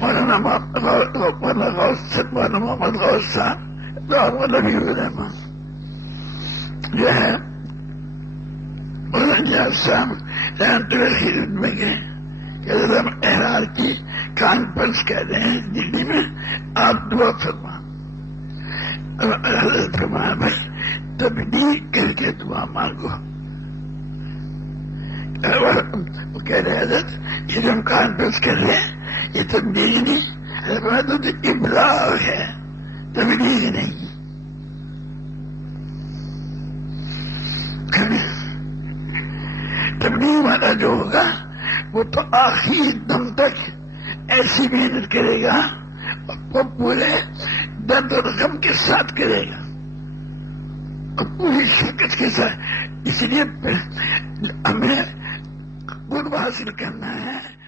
मौलाना मोहम्मद गौस साहब रहमान जो है साहब में गए एहरार की कॉन्फ्रेंस कह रहे हैं दिल्ली में, आप दुआ फरमा। फरमाया भाई तब्लीग करके दुआ मांगो। वो कह रहे हजरत ये जो हम कॉन्फ्रेंस कर रहे हैं ये तब्लीग नहीं, तो इबलाग है, तब्लीग नहीं। तब्लीग वाला जो होगा वो तो आखिरी दम तक ऐसी मेहनत करेगा और वो पूरे दर्द और गम के साथ करेगा और पूरी शिरकत के साथ। इसलिए हमें गुण हासिल करना है।